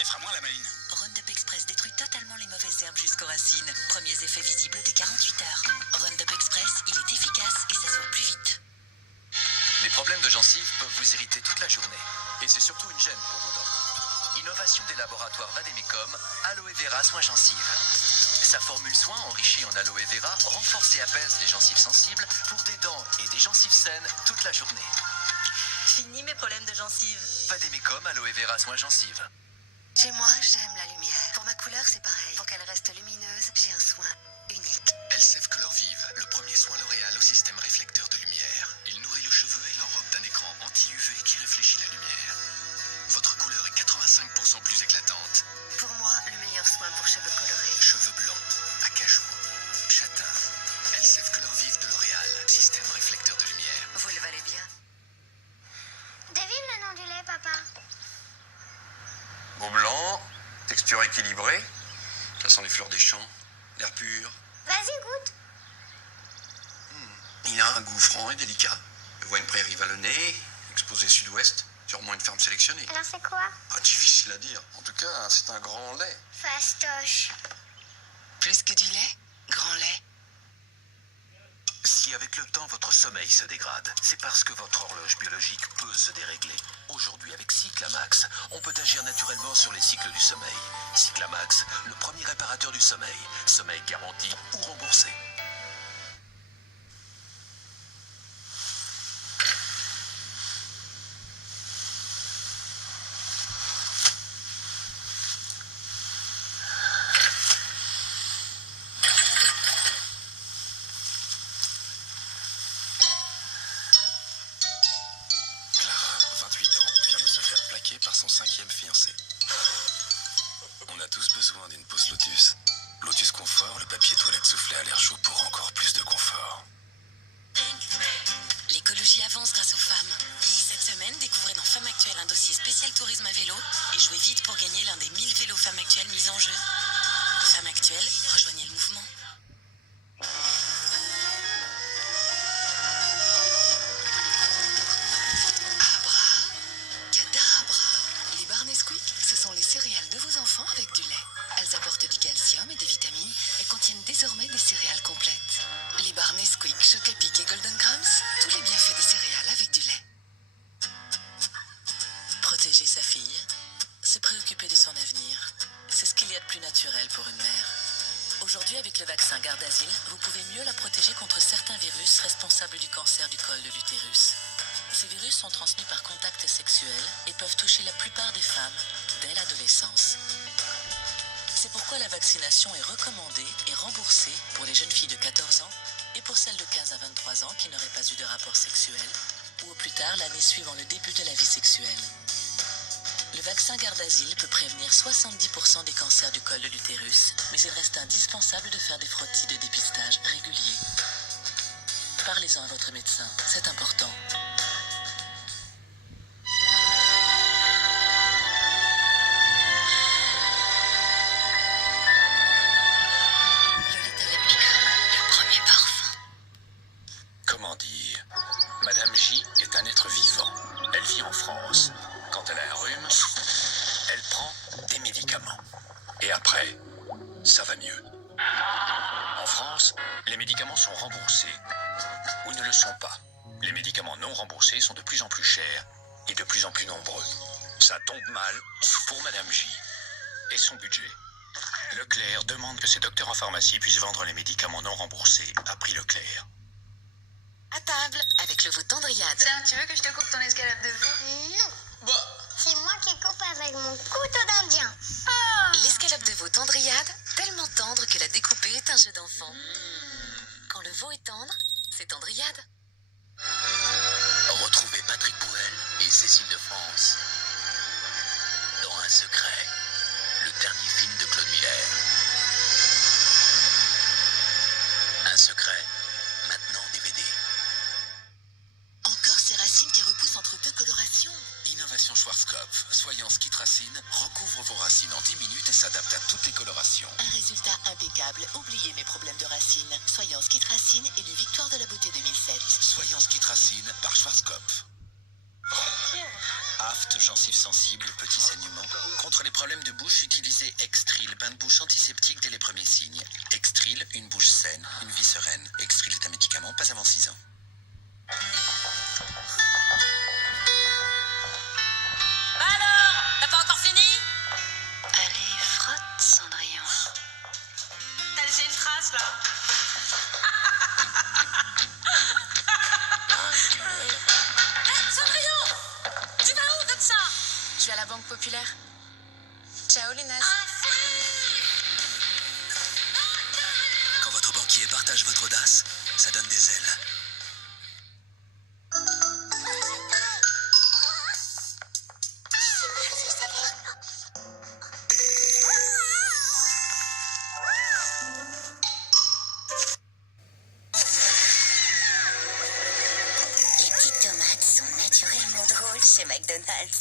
Et fera moins la maline. Roundup Express détruit totalement les mauvaises herbes jusqu'aux racines. Premiers effets visibles dès 48 heures. Roundup Express, il est efficace et ça se voit plus vite. Les problèmes de gencives peuvent vous irriter toute la journée. Et c'est surtout une gêne pour vos dents. Innovation des laboratoires Vademecum, Aloe Vera soin gencives. Sa formule soin enrichie en aloe vera renforce et apaise les gencives sensibles pour des dents et des gencives saines toute la journée. Fini mes problèmes de gencives. Vademecum, Aloe Vera soin gencives. Chez moi, j'aime la lumière. Pour ma couleur, c'est pareil. Pour qu'elle reste lumineuse, j'ai un soin unique. Elseve Color Vive, le premier soin L'Oréal au système réflecteur de lumière. Il nourrit le cheveu et l'enrobe d'un écran anti-UV qui réfléchit la lumière. Votre couleur est 85% plus éclatante. Pour moi, le meilleur soin pour cheveux colorés. Cheveux blancs, acajou, châtain. Elseve Color Vive de L'Oréal, système réflecteur de lumière. Vous le valez bien. Devine le nom du lait, papa. Beau blanc, texture équilibrée. Ça sent les fleurs des champs, l'air pur. Vas-y, goûte. Il a un goût franc et délicat. Je vois une prairie vallonnée, exposée sud-ouest. Sûrement une ferme sélectionnée. Alors c'est quoi? Ah, difficile à dire. En tout cas, c'est un grand lait. Fastoche. Plus que du lait, grand lait. Si avec le temps votre sommeil se dégrade, c'est parce que votre horloge biologique peut se dérégler. Aujourd'hui avec Cyclamax, on peut agir naturellement sur les cycles du sommeil. Cyclamax, le premier réparateur du sommeil. Sommeil garanti ou remboursé. Par son 5e fiancé. On a tous besoin d'une pause Lotus. Lotus Confort, le papier toilette soufflé à l'air chaud pour encore plus de confort. L'écologie avance grâce aux femmes. Cette semaine, découvrez dans Femmes Actuelles un dossier spécial tourisme à vélo et jouez vite pour gagner l'un des 1000 vélos Femmes Actuelles mis en jeu. Femmes Actuelles, rejoignez le mouvement. Les céréales de vos enfants avec du lait. Elles apportent du calcium et des vitamines et contiennent désormais des céréales complètes. Les barres Nesquik, Chocapic et Golden Grams, tous les bienfaits des céréales avec du lait. Protéger sa fille, se préoccuper de son avenir, c'est ce qu'il y a de plus naturel pour une mère. Aujourd'hui, avec le vaccin Gardasil, vous pouvez mieux la protéger contre certains virus responsables du cancer du col de l'utérus. Ces virus sont transmis par contact sexuel et peuvent toucher la plupart des femmes dès l'adolescence. C'est pourquoi la vaccination est recommandée et remboursée pour les jeunes filles de 14 ans et pour celles de 15 à 23 ans qui n'auraient pas eu de rapport sexuel ou au plus tard l'année suivant le début de la vie sexuelle. Le vaccin Gardasil peut prévenir 70% des cancers du col de l'utérus, mais il reste indispensable de faire des frottis de dépistage réguliers. Parlez-en à votre médecin, c'est important. Comment dire? Madame J est un être vivant. Elle vit en France. Quand elle a un rhume, elle prend des médicaments. Et après, ça va mieux. En France, les médicaments sont remboursés ou ne le sont pas. Les médicaments non remboursés sont de plus en plus chers et de plus en plus nombreux. Ça tombe mal pour Madame J et son budget. Leclerc demande que ses docteurs en pharmacie puissent vendre les médicaments non remboursés à prix Leclerc. À table, avec le veau Tendriade. Tiens, tu veux que je te coupe ton escalope de veau? Non. C'est moi qui coupe avec mon couteau d'Indien. L'escalope de veau Tendriade, tellement tendre que la découper est un jeu d'enfant. Quand le veau est tendre, c'est Tendriade. Retrouvez Patrick Bruel et Cécile de France dans Un secret, le dernier film de Claude Miller. Un secret, maintenant DVD. Encore ces racines qui repoussent entre deux colorations. Innovation Schwarzkopf, Soyance Kit Racine, recouvre vos racines en 10 minutes et s'adapte à toutes les colorations. Un résultat impeccable. Oubliez mes problèmes de racines. Soyance Kit Racine élu Victoire de la beauté 2007. Soyance Kit Racine par Schwarzkopf. After plainte, gencives sensibles, petits saignements. Contre les problèmes de bouche, utilisez Extril, bain de bouche antiseptique dès les premiers signes. Extril, une bouche saine, une vie sereine. Extril est un médicament, pas avant 6 ans. Alors, t'as pas encore fini? Allez, frotte, Cendrillon. T'as laissé une trace, là. Cendrillon! Tu vas où comme ça? Je vais à la Banque Populaire. Ciao les nazes. Quand votre banquier partage votre audace, ça donne des ailes. Les petites tomates sont naturellement drôles chez McDonald's.